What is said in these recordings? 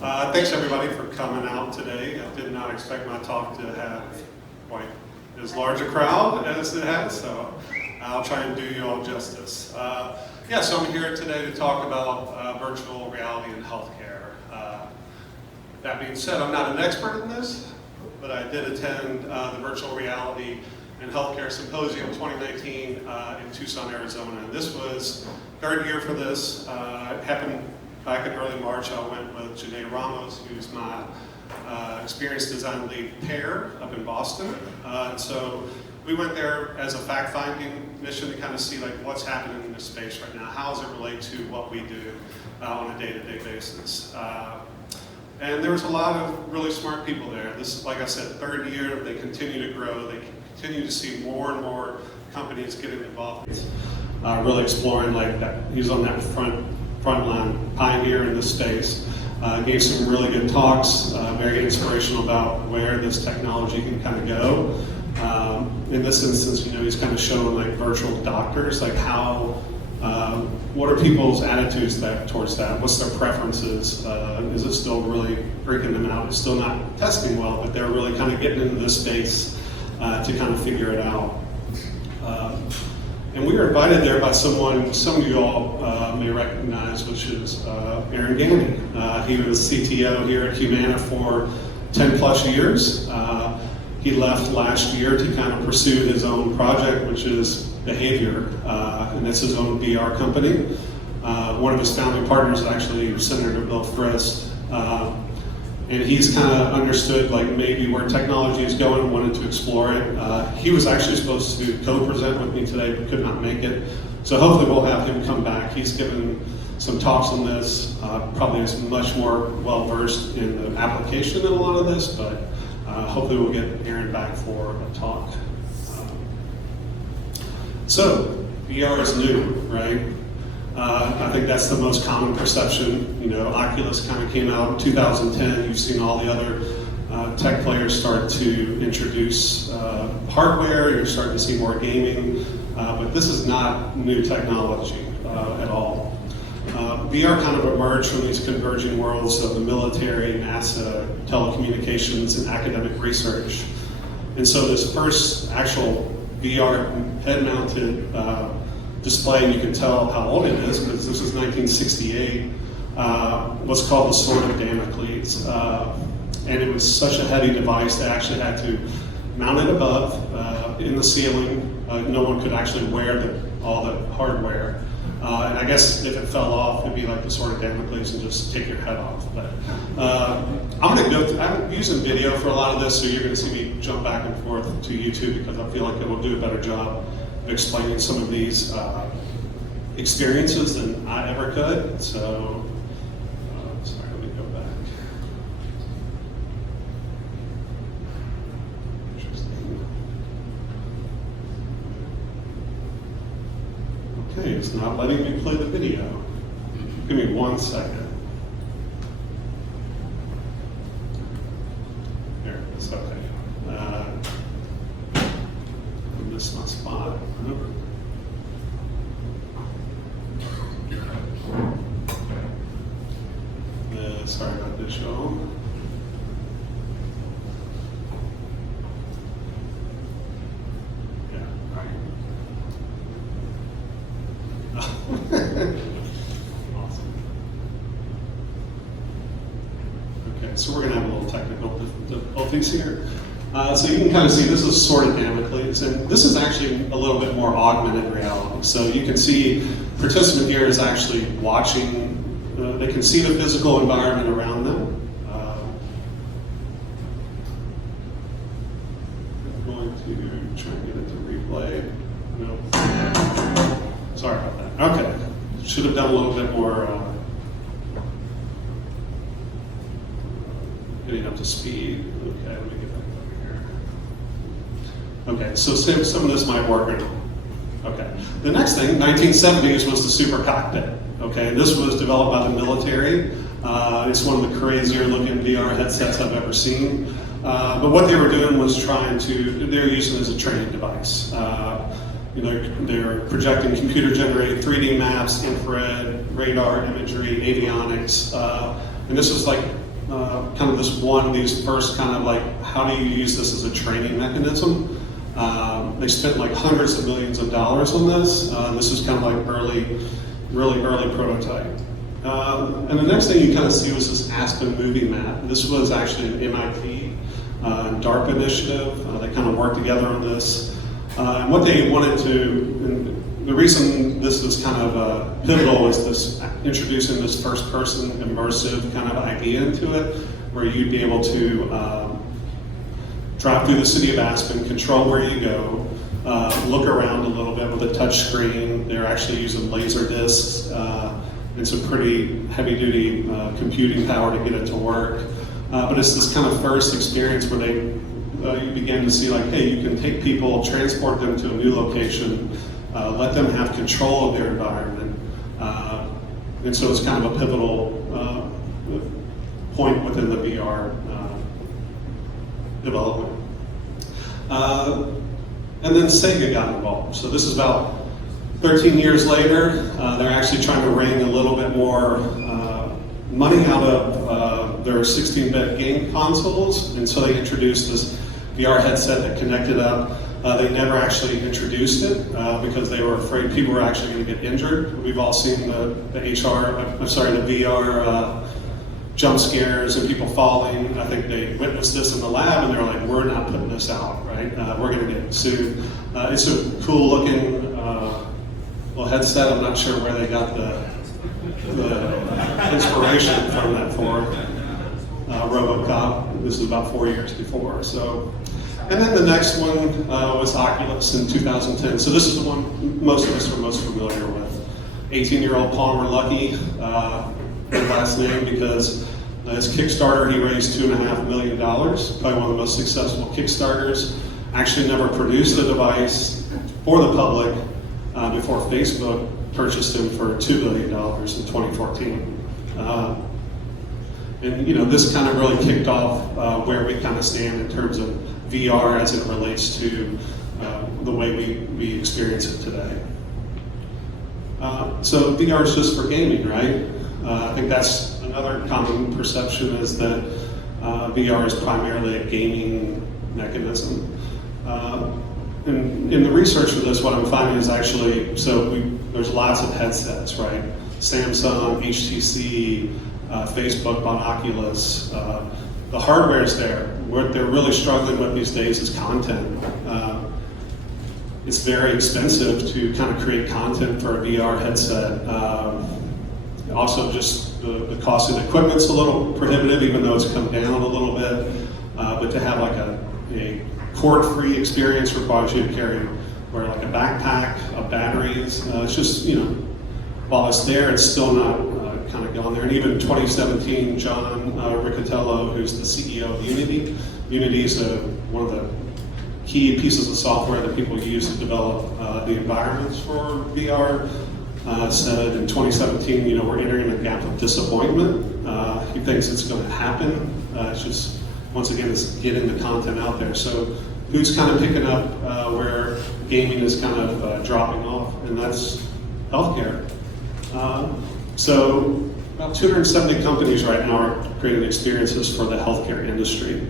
Thanks everybody for coming out today. I did not expect my talk to have quite as large a crowd as it has, so I'll try and do you all justice. So I'm here today to talk about virtual reality in healthcare. That being said, I'm not an expert in this, but I did attend the Virtual Reality in Healthcare Symposium 2019 in Tucson, Arizona. And this was third year for this. It happened back in early March. I went with Janae Ramos, who's my experienced design lead pair up in Boston. And so we went there as a fact-finding mission to kind of see like what's happening in this space right now. How does it relate to what we do on a day-to-day basis? And there was a lot of really smart people there. This is, like I said, third year. They continue to grow. They continue to see more and more companies getting involved. Really exploring like that. He's on that front line, pioneer in this space. Gave some really good talks, very inspirational about where this technology can kind of go. In this instance, he's kind of showing like virtual doctors, like how, what are people's attitudes towards that? What's their preferences? Is it still really freaking them out? It's still not testing well, but they're really kind of getting into this space to kind of figure it out. And we were invited there by someone some of you all may recognize, which is Aaron Gandy. He was CTO here at Humana for 10 plus years. He left last year to kind of pursue his own project, which is Behavior, and it's his own VR company. One of his founding partners is actually Senator Bill Frist. And he's kind of understood like maybe where technology is going and wanted to explore it. He was actually supposed to co-present with me today, but could not make it. So hopefully we'll have him come back. He's given some talks on this, probably is much more well-versed in the application than a lot of this, but hopefully we'll get Aaron back for a talk. So VR is new, right? I think that's the most common perception. Oculus kind of came out in 2010. You've seen all the other tech players start to introduce hardware. You're starting to see more gaming, but this is not new technology at all. VR kind of emerged from these converging worlds of the military, NASA, telecommunications, and academic research. And so this first actual VR head-mounted display, and you can tell how old it is because this is 1968, what's called the Sword of Damocles. And it was such a heavy device they actually had to mount it above in the ceiling. No one could actually wear all the hardware. And I guess if it fell off, it'd be like the Sword of Damocles and just take your head off. But I'm using video for a lot of this, so you're going to see me jump back and forth to YouTube because I feel like it will do a better job of explaining some of these experiences than I ever could. So, sorry, let me go back. Interesting. Okay, it's not letting me play the video. Give me 1 second. There it is, okay. I missed my spot. Sorry about this, y'all. Yeah, right. Awesome. Okay, so we're going to have a little technical difficulties here. So you can kind of see this is Sword of Damocles, and this is actually a little bit more augmented reality. So you can see participant here is actually watching. They can see the physical environment around them. I'm going to try and get it to replay. Nope. Sorry about that. Okay. Should have done a little bit more getting up to speed. Okay, let me get back over here. Okay, so some of this might work. Okay. The next thing, 1970s, was the super cockpit. Okay, this was developed by the military. It's one of the crazier looking VR headsets I've ever seen. But what they were doing was they were using it as a training device. They're projecting computer-generated 3D maps, infrared, radar imagery, avionics, and this was like these first kind of like, how do you use this as a training mechanism? They spent like hundreds of millions of dollars on this. This is kind of like really early prototype. And the next thing you kind of see was this Aspen movie map. This was actually an MIT and DARPA initiative. They kind of worked together on this. And what they wanted to, and the reason this was kind of pivotal is this introducing this first person immersive kind of idea into it, where you'd be able to drive through the city of Aspen, control where you go, look around a little bit with a touch screen. They're actually using laser discs and some pretty heavy-duty computing power to get it to work. But it's this kind of first experience where you begin to see like, hey, you can take people, transport them to a new location, let them have control of their environment. And so it's kind of a pivotal point within the VR development. And then Sega got involved. So this is about 13 years later. They're actually trying to wring a little bit more money out of their 16-bit game consoles, and so they introduced this VR headset that connected up. They never actually introduced it because they were afraid people were actually going to get injured. We've all seen the VR jump scares and people falling. I think they witnessed this in the lab and they're like, we're not putting this out, right? We're going to get sued. It's a cool looking little headset. I'm not sure where they got the inspiration from that for. RoboCop, this is about 4 years before. So, and then the next one was Oculus in 2010. So this is the one most of us are most familiar with. 18-year-old Palmer Luckey, his last name, because his Kickstarter, he raised $2.5 million, probably one of the most successful Kickstarters. Actually never produced the device for the public before Facebook purchased him for $2 billion in 2014. And this kind of really kicked off where we kind of stand in terms of VR as it relates to the way we experience it today. So VR is just for gaming, right? I think that's another common perception, is that VR is primarily a gaming mechanism. And in the research for this, what I'm finding is actually, there's lots of headsets, right? Samsung, HTC, Facebook on Oculus. The hardware is there. What they're really struggling with these days is content. It's very expensive to kind of create content for a VR headset. Also, just the cost of the equipment's a little prohibitive, even though it's come down a little bit. But to have like a cord-free experience requires you to carry, wear like a backpack, batteries. It's just, while it's there, it's still not kind of gone there. And even in 2017, John Riccatello, who's the CEO of Unity. Unity is one of the key pieces of software that people use to develop the environments for VR. Said in 2017, we're entering a gap of disappointment. He thinks it's going to happen. It's just, once again, it's getting the content out there. So who's kind of picking up where gaming is kind of dropping off, and that's healthcare. So about 270 companies right now are creating experiences for the healthcare industry.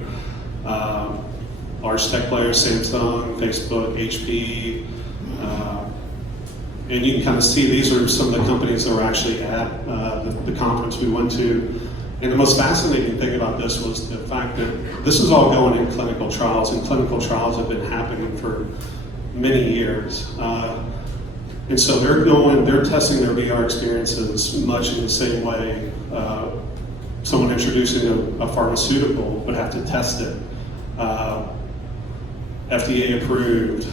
Large tech players, Samsung, Facebook, HP, and you can kind of see these are some of the companies that were actually at the conference we went to. And the most fascinating thing about this was the fact that this is all going in clinical trials, and clinical trials have been happening for many years. And so they're testing their VR experiences much in the same way someone introducing a pharmaceutical would have to test it. FDA approved,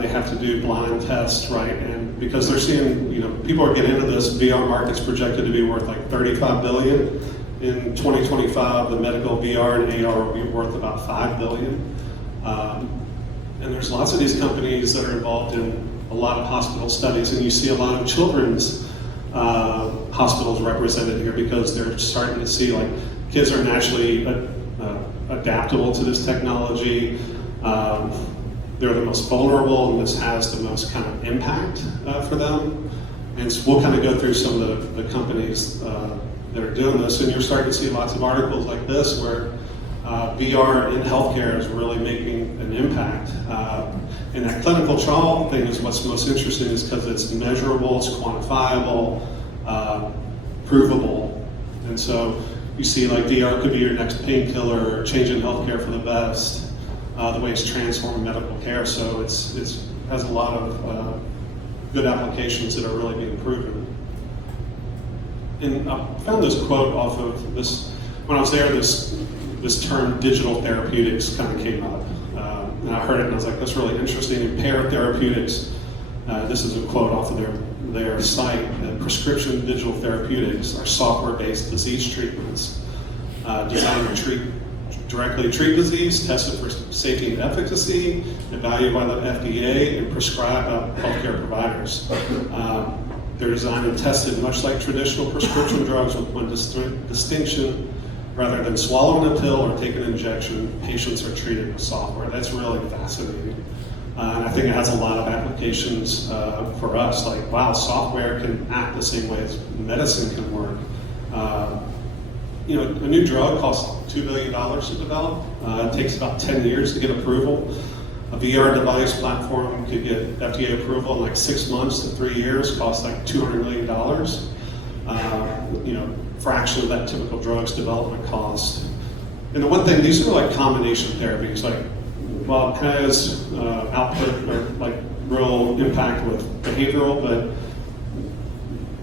they have to do blind tests, right? And because they're seeing, people are getting into this, VR market's projected to be worth like $35 billion. In 2025, the medical VR and AR will be worth about $5 billion. And there's lots of these companies that are involved in a lot of hospital studies, and you see a lot of children's hospitals represented here because they're starting to see like kids are naturally adaptable to this technology. They're the most vulnerable, and this has the most kind of impact for them. And so we'll kind of go through some of the companies that are doing this, and you're starting to see lots of articles like this where VR in healthcare is really making an impact. And that clinical trial thing is what's most interesting, is because it's measurable, it's quantifiable, provable. And so you see like VR could be your next painkiller, changing healthcare for the best, the way it's transforming medical care. So it has a lot of good applications that are really being proven. And I found this quote off of this, when I was there, this term digital therapeutics kind of came up. And I heard it and I was like, that's really interesting. In Therapeutics, this is a quote off of their site, prescription digital therapeutics are software-based disease treatments designed to directly treat disease, tested for safety and efficacy, evaluated by the FDA, and prescribed by healthcare providers. They're designed and tested much like traditional prescription drugs, with one distinction: rather than swallowing a pill or taking an injection, patients are treated with software. That's really fascinating. And I think it has a lot of applications for us. Like, wow, software can act the same way as medicine can work. A new drug costs $2 billion to develop. It takes about 10 years to get approval. A VR device platform could get FDA approval in like 6 months to 3 years, costs like $200 million. Fraction of that typical drug's development cost. And the one thing, these are like combination therapies. Like, while it has output or like real impact with behavioral, but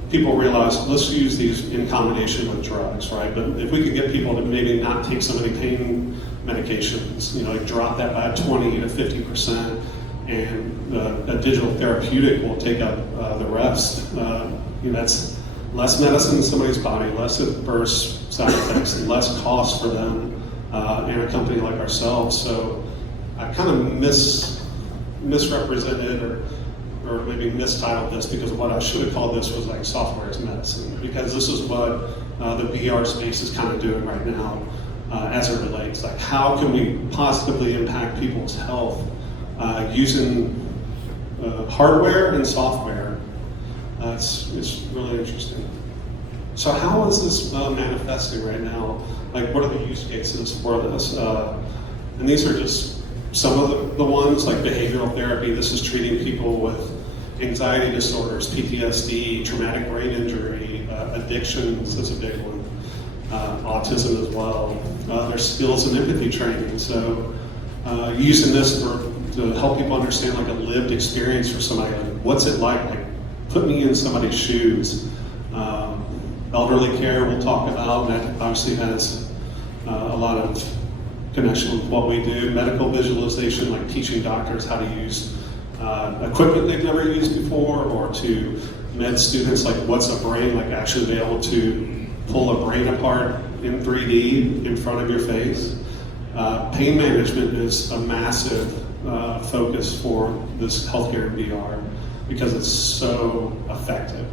people realize, let's use these in combination with drugs, right? But if we could get people to maybe not take so many pain medications, like drop that by 20 to 50%, and a digital therapeutic will take up the rest. That's less medicine in somebody's body, less adverse side effects, and less cost for them and a company like ourselves. So I kind of misrepresented or maybe mistitled this, because what I should have called this was like software as medicine, because this is what the VR space is kind of doing right now as it relates. Like, how can we positively impact people's health using hardware and software? It's really interesting. So how is this manifesting right now? Like, what are the use cases for this? And these are just some of the ones, like behavioral therapy. This is treating people with anxiety disorders, PTSD, traumatic brain injury, addictions, that's a big one. Autism as well. There's skills and empathy training. So using this to help people understand like a lived experience for somebody. Like, what's it like put me in somebody's shoes. Elderly care we'll talk about, and that obviously has a lot of connection with what we do. Medical visualization, like teaching doctors how to use equipment they've never used before, or to med students, like what's a brain, like actually be able to pull a brain apart in 3D in front of your face. Pain management is a massive focus for this healthcare VR because it's so effective.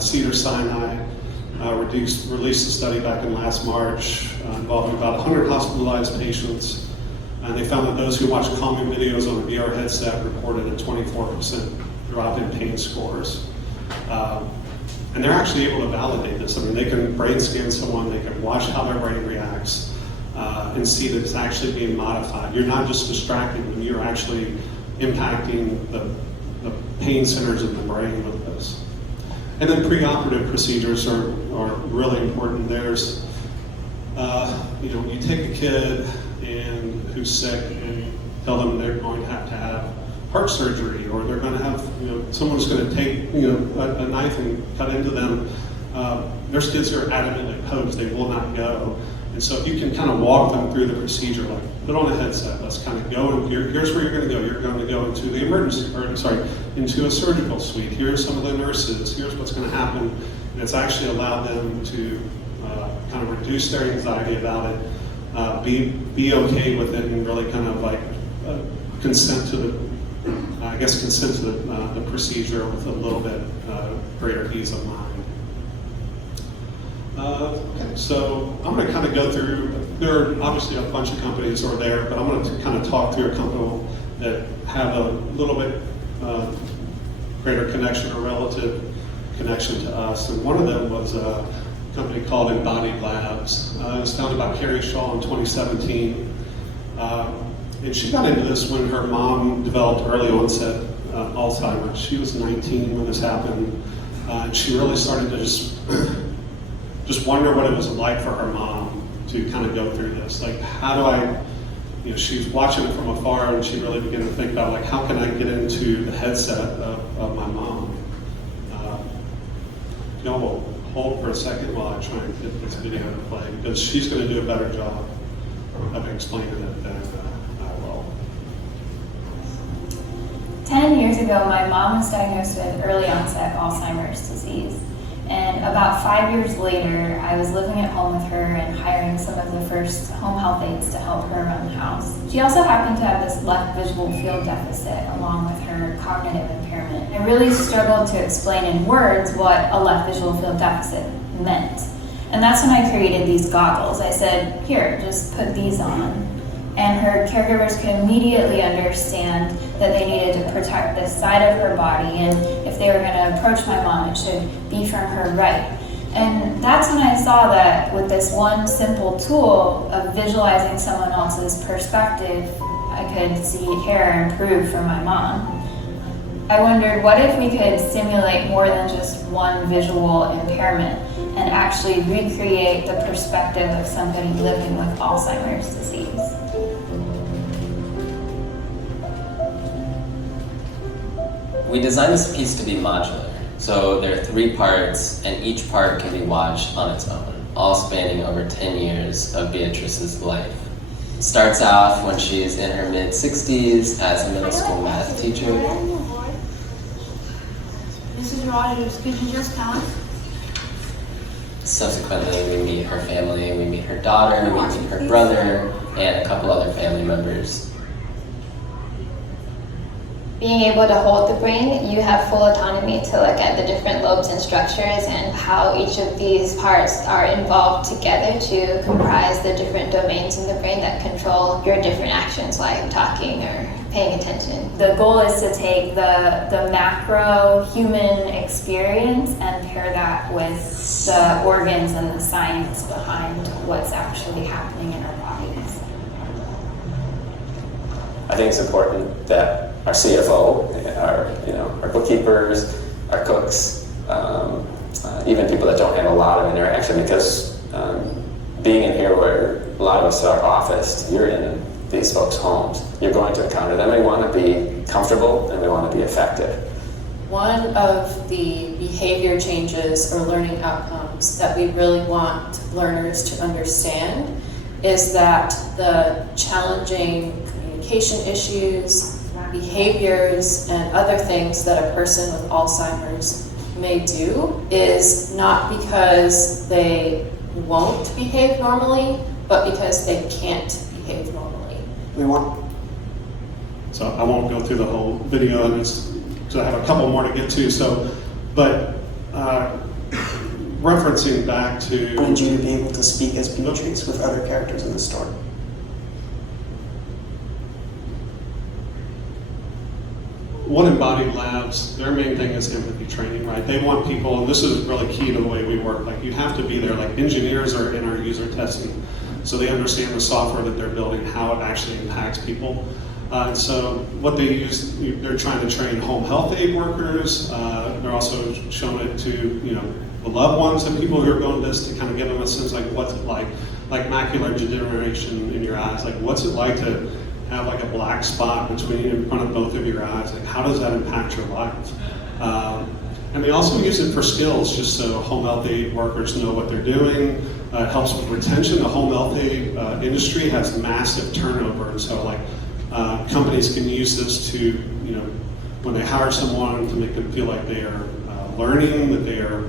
Cedars-Sinai released a study back in last March involving about 100 hospitalized patients, and they found that those who watched calming videos on a VR headset reported a 24% drop in pain scores. And they're actually able to validate this. I mean, they can brain scan someone, they can watch how their brain reacts, and see that it's actually being modified. You're not just distracting them, you're actually impacting the pain centers in the brain with this. And then preoperative procedures are really important. There's, you take a kid who's sick and tell them they're going to have heart surgery, or they're going to have, someone's going to take, a knife and cut into them. There's kids who are adamantly opposed, they will not go. And so if you can kind of walk them through the procedure, like put on a headset, let's kind of go, and here's where you're going to go. You're going to go into the into a surgical suite. Here's some of the nurses. Here's what's going to happen. And it's actually allowed them to kind of reduce their anxiety about it, be okay with it, and really kind of like consent to the procedure with a little bit greater peace of mind. Okay, so I'm going to kind of go through, there are obviously a bunch of companies who are there, but I'm going to kind of talk through a couple that have a little bit greater connection or relative connection to us. And one of them was a company called Embodied Labs. It was founded by Carrie Shaw in 2017. And she got into this when her mom developed early onset Alzheimer's. She was 19 when this happened. And she really started to just wonder what it was like for her mom to kind of go through this. Like, how do I, she was watching it from afar, and she really began to think about, like, how can I get into the headset of my mom? We'll hold for a second while I try and get this video to play, because she's going to do a better job of explaining it than I will. 10 years ago, my mom was diagnosed with early onset Alzheimer's disease. And about 5 years later, I was living at home with her and hiring some of the first home health aides to help her around the house. She also happened to have this left visual field deficit along with her cognitive impairment. I really struggled to explain in words what a left visual field deficit meant. And that's when I created these goggles. I said, here, just put these on. And her caregivers could immediately understand that they needed to protect this side of her body, and if they were going to approach my mom, it should be from her right. And that's when I saw that with this one simple tool of visualizing someone else's perspective, I could see care improve for my mom. I wondered, what if we could simulate more than just one visual impairment and actually recreate the perspective of somebody living with Alzheimer's disease? We designed this piece to be modular. So there are 3 parts, and each part can be watched on its own, all spanning over 10 years of Beatrice's life. It starts off when she's in her mid-60s as a middle school math teacher. Mrs. Rogers, could you just count? Subsequently, we meet her family, we meet her daughter, we meet her brother, and a couple other family members. Being able to hold the brain, you have full autonomy to look at the different lobes and structures and how each of these parts are involved together to comprise the different domains in the brain that control your different actions like talking or paying attention. The goal is to take the macro human experience and pair that with the organs and the science behind what's actually happening in our bodies. I think it's important that our CFO, our bookkeepers, our cooks, even people that don't have a lot of interaction, because being in here where a lot of us are officed, you're in these folks' homes, you're going to encounter them. We want to be comfortable and we want to be effective. One of the behavior changes or learning outcomes that we really want learners to understand is that the challenging communication issues, behaviors, and other things that a person with Alzheimer's may do is not because they won't behave normally, but because they can't behave normally. So I won't go through the whole video, and so I have a couple more to get to. But referencing back to, I wanted you to be able to speak as Beatrice with other characters in the story. what Embodied Labs, their main thing is empathy training, right? They want people, and this is really key to the way we work, like you have to be there, like engineers are in our user testing, so they understand the software that they're building, how it actually impacts people. And so what they use, they're trying to train home health aid workers, they're also showing it to, the loved ones and people who are going to this to kind of give them a sense like what's it like macular degeneration in your eyes, like what's it like to have like a black spot in front of both of your eyes, like how does that impact your life? And they also use it for skills, just so home health aid workers know what they're doing. It helps with retention. The home health aid industry has massive turnover, and so like companies can use this to, when they hire someone, to make them feel like they are learning, that they are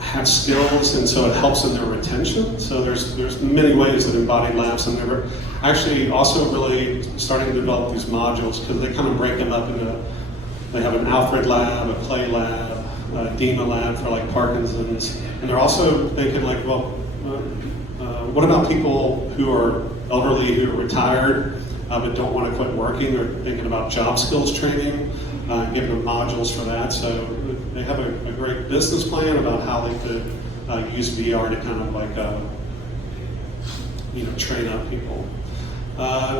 have skills, and so it helps in their retention. So there's many ways that Embodied Labs, and they're actually also really starting to develop these modules because they kind of break them up into, they have an Alfred lab, a Clay lab, a DEMA lab for like Parkinson's, and they're also thinking like, well, what about people who are elderly, who are retired, but don't want to quit working? They're thinking about job skills training, giving them modules for that. So they have a great business plan about how they could use VR to kind of like, train up people.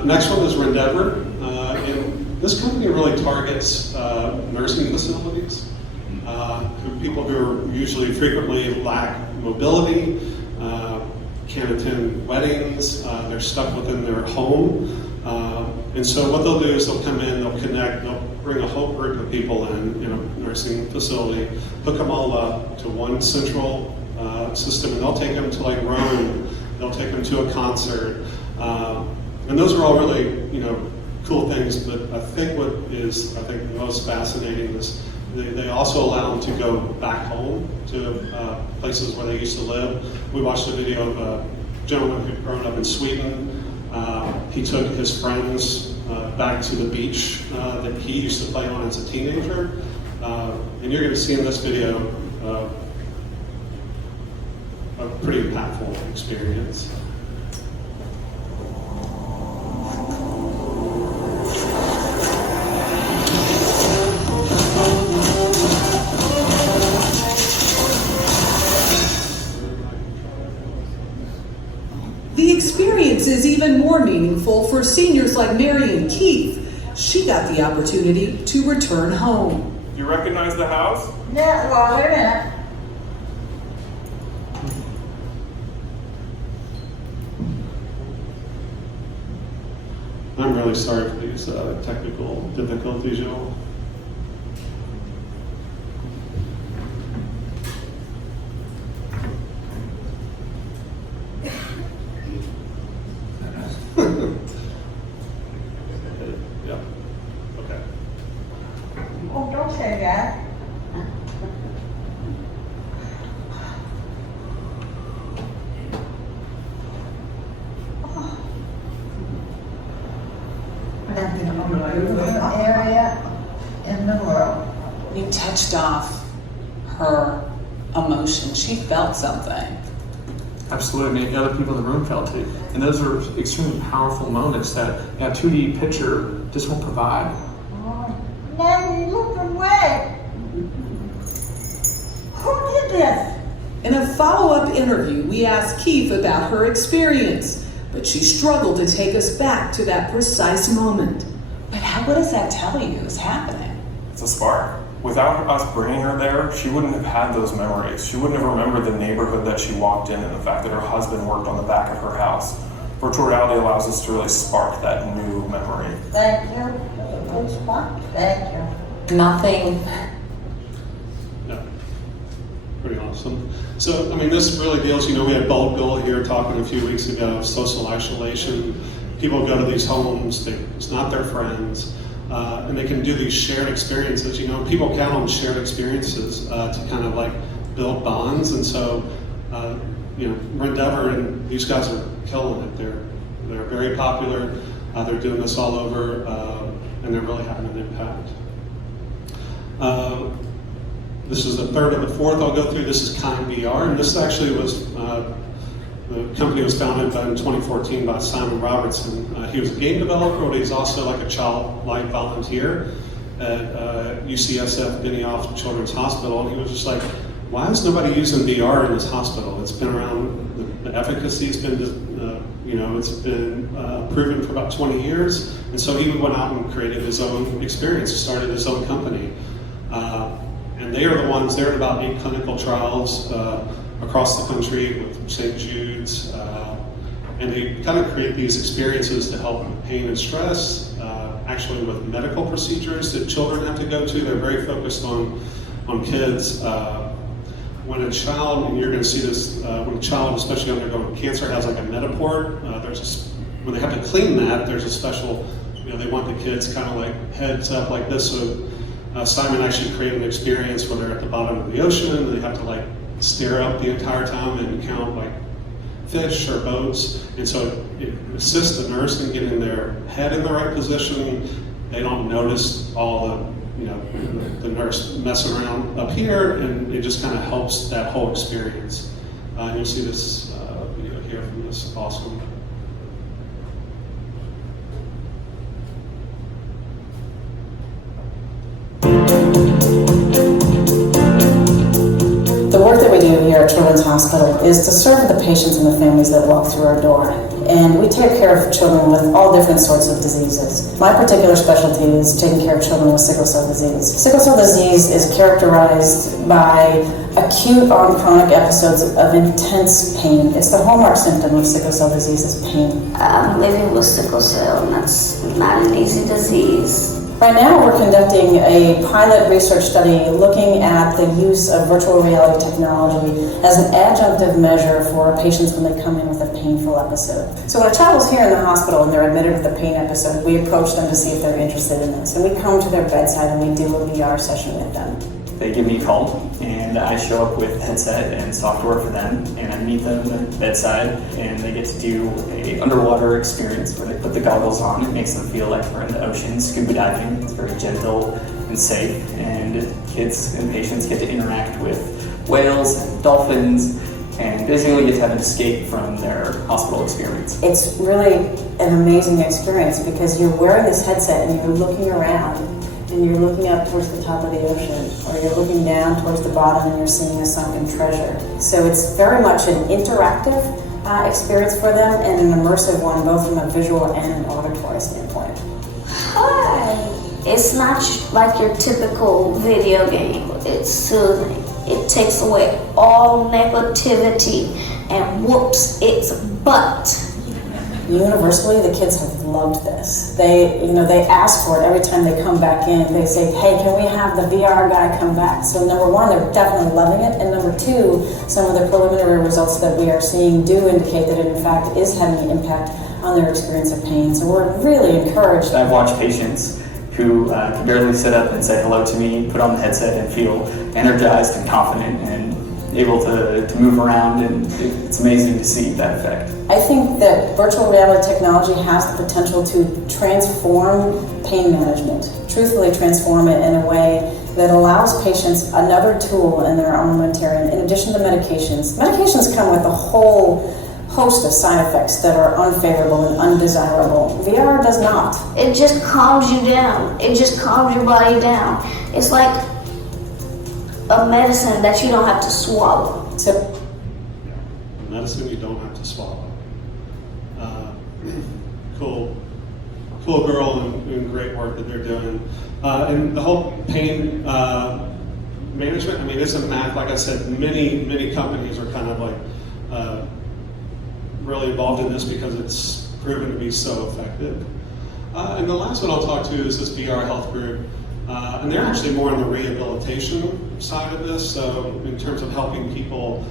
Next one is Rendeavor. And this company really targets nursing facilities, people who are usually frequently lack mobility, can't attend weddings, they're stuck within their home. And so what they'll do is they'll come in, they'll connect, they'll bring a whole group of people in a nursing facility, hook them all up to one central system, and they'll take them to like Rome, they'll take them to a concert. And those are all really, cool things, but I think what is, the most fascinating is they also allow them to go back home to places where they used to live. We watched a video of a gentleman who'd grown up in Sweden. He took his friends back to the beach that he used to play on as a teenager. And you're going to see in this video a pretty impactful experience. The experience is even more meaningful for seniors like Mary and Keith. She got the opportunity to return home. Do you recognize the house? Yeah, well, wait a minute. I'm really sorry for these technical difficulties, y'all. Yeah. Okay. Oh, don't say that. That's the only area in the world. You touched off her emotion. She felt something. Absolutely, and other people in the room felt it. And those are extremely powerful moments that a 2D picture just won't provide. Oh, Nanny, look away. Who did this? In a follow-up interview, we asked Keith about her experience, but she struggled to take us back to that precise moment. But what does that tell you is happening? It's a spark. Without us bringing her there, she wouldn't have had those memories. She wouldn't have remembered the neighborhood that she walked in and the fact that her husband worked on the back of her house. Virtual reality allows us to really spark that new memory. Thank you. Good spot. Thank you. Nothing. Yeah. Pretty awesome. So, this really deals, we had Bold Bill here talking a few weeks ago of social isolation. People go to these homes, it's not their friends. And they can do these shared experiences. People count on shared experiences to kind of like build bonds. And so, Rendeavor and these guys are killing it. They're very popular. They're doing this all over, and they're really having an impact. This is the third and the fourth I'll go through. This is Kind VR, and this actually was the company was founded in 2014 by Simon Robertson. He was a game developer, but he's also like a child life volunteer at UCSF Benioff Children's Hospital. And he was just like, why is nobody using VR in this hospital? It's been around, the efficacy has been, it's been proven for about 20 years. And so he went out and created his own experience, started his own company. And they are the ones, they're in about 8 clinical trials across the country with St. Jude's, and they kind of create these experiences to help with pain and stress, actually with medical procedures that children have to go to. They're very focused on kids. When a child, and you're going to see this, when a child, especially undergoing cancer, has like a mediport, when they have to clean that, there's a special, they want the kids kind of like heads up like this. So Simon actually created an experience where they're at the bottom of the ocean and they have to like stare up the entire time and count like fish or boats. And so it assists the nurse in getting their head in the right position. They don't notice all the nurse messing around up here, and it just kind of helps that whole experience. And you'll see this video here from this awesome. The work that we do here at Children's Hospital is to serve the patients and the families that walk through our door. And we take care of children with all different sorts of diseases. My particular specialty is taking care of children with sickle cell disease. Sickle cell disease is characterized by acute or chronic episodes of intense pain. It's the hallmark symptom of sickle cell disease is pain. I'm living with sickle cell, and that's not an easy disease. Right now we're conducting a pilot research study looking at the use of virtual reality technology as an adjunctive measure for patients when they come in with a painful episode. So when a child is here in the hospital and they're admitted with a pain episode, we approach them to see if they're interested in this. And we come to their bedside and we do a VR session with them. They give me a call, and I show up with headset and software for them, and I meet them at the bedside, and they get to do a underwater experience where they put the goggles on. It makes them feel like we're in the ocean, scuba diving. It's very gentle and safe, and kids and patients get to interact with whales and dolphins, and basically get to have an escape from their hospital experience. It's really an amazing experience because you're wearing this headset and you're looking around and you're looking up towards the top of the ocean, or you're looking down towards the bottom and you're seeing a sunken treasure. So it's very much an interactive experience for them and an immersive one, both from a visual and an auditory standpoint. Hi! It's not like your typical video game. It's soothing. It takes away all negativity and whoops its butt. Universally, the kids have loved this. They ask for it every time they come back in. They say, hey, can we have the VR guy come back? So number one, they're definitely loving it. And number two, some of the preliminary results that we are seeing do indicate that it in fact is having an impact on their experience of pain. So we're really encouraged. I've watched patients who can barely sit up and say hello to me, put on the headset and feel energized and confident and able to move around, and it's amazing to see that effect. I think that virtual reality technology has the potential to transform pain management, truthfully transform it in a way that allows patients another tool in their armamentarium in addition to medications. Medications come with a whole host of side effects that are unfavorable and undesirable. VR does not. It just calms you down. It just calms your body down. It's like a medicine that you don't have to swallow. So, medicine you don't have to swallow. Cool girl and great work that they're doing. And the whole pain management, I mean, it's a math. Like I said, many companies are kind of like really involved in this because it's proven to be so effective. And the last one I'll talk to is this VR Health Group. And they're actually more on the rehabilitation side of this, so in terms of helping people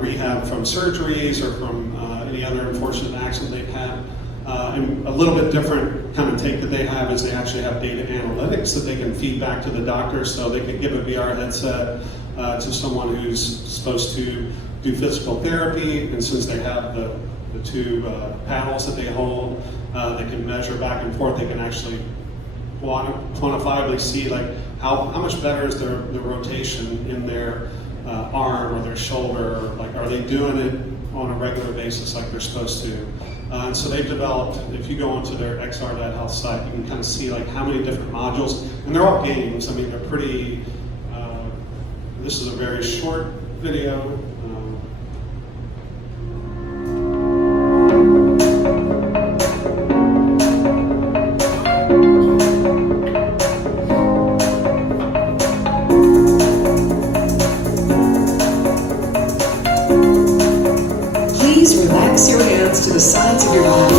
rehab from surgeries or from any other unfortunate accident they've had. And a little bit different kind of take that they have is they actually have data analytics that they can feed back to the doctor, so they can give a VR headset to someone who's supposed to do physical therapy, and since they have the two paddles that they hold, they can measure back and forth. They can actually quantifiably see like how much better is the rotation in their arm or their shoulder, like are they doing it on a regular basis like they're supposed to. And so they've developed, if you go onto their XR.health site, you can kind of see like how many different modules, and they're all games. I mean, they're pretty, this is a very short video. Relax your hands to the sides of your body.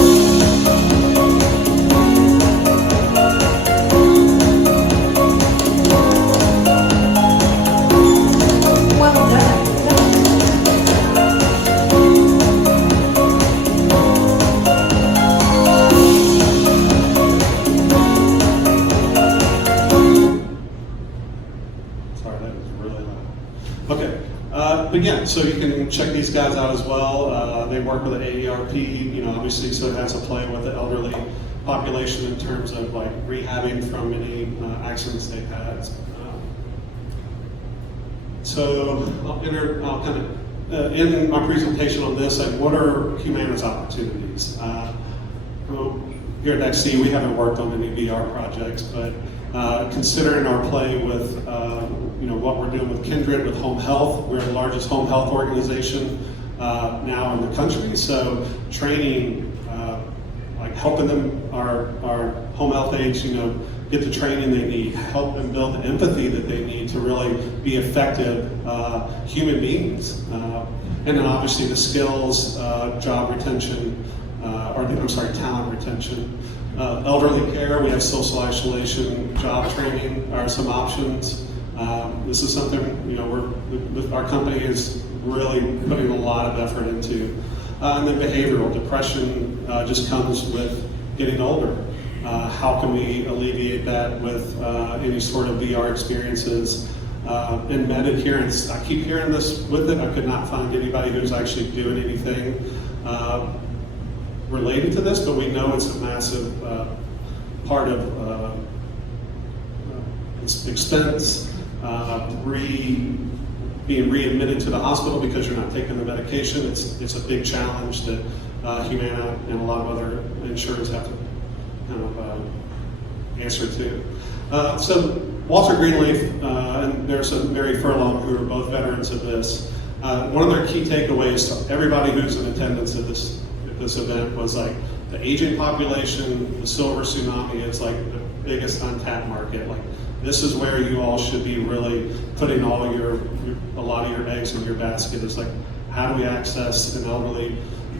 Well done. Sorry, that was really loud. Okay. But yeah, so you can check these guys out as well. They work with an AARP, you know, obviously, so it has a play with the elderly population in terms of like rehabbing from any accidents they've had. So I'll kind of end my presentation on this, like what are Humana's opportunities? Well, here at XC, we haven't worked on any VR projects, but considering our play with what we're doing with Kindred, with home health. We're the largest home health organization now in the country. So training, like helping them, our home health aides, get the training they need, help them build the empathy that they need to really be effective human beings. And then obviously the skills, job retention, talent retention. Elderly care, we have social isolation, job training are some options. This is something, our company is really putting a lot of effort into. And then behavioral depression just comes with getting older. How can we alleviate that with any sort of VR experiences? And med adherence, I keep hearing this with it. I could not find anybody who's actually doing anything related to this, but we know it's a massive part of expense, being readmitted to the hospital because you're not taking the medication. It's a big challenge that Humana and a lot of other insurers have to kind of answer to. So Walter Greenlee and there's Mary Furlong, who are both veterans of this. One of their key takeaways to everybody who's in attendance at this event was like the aging population, the silver tsunami is like the biggest untapped market. Like this is where you all should be really putting a lot of your eggs in your basket. It's like, how do we access an elderly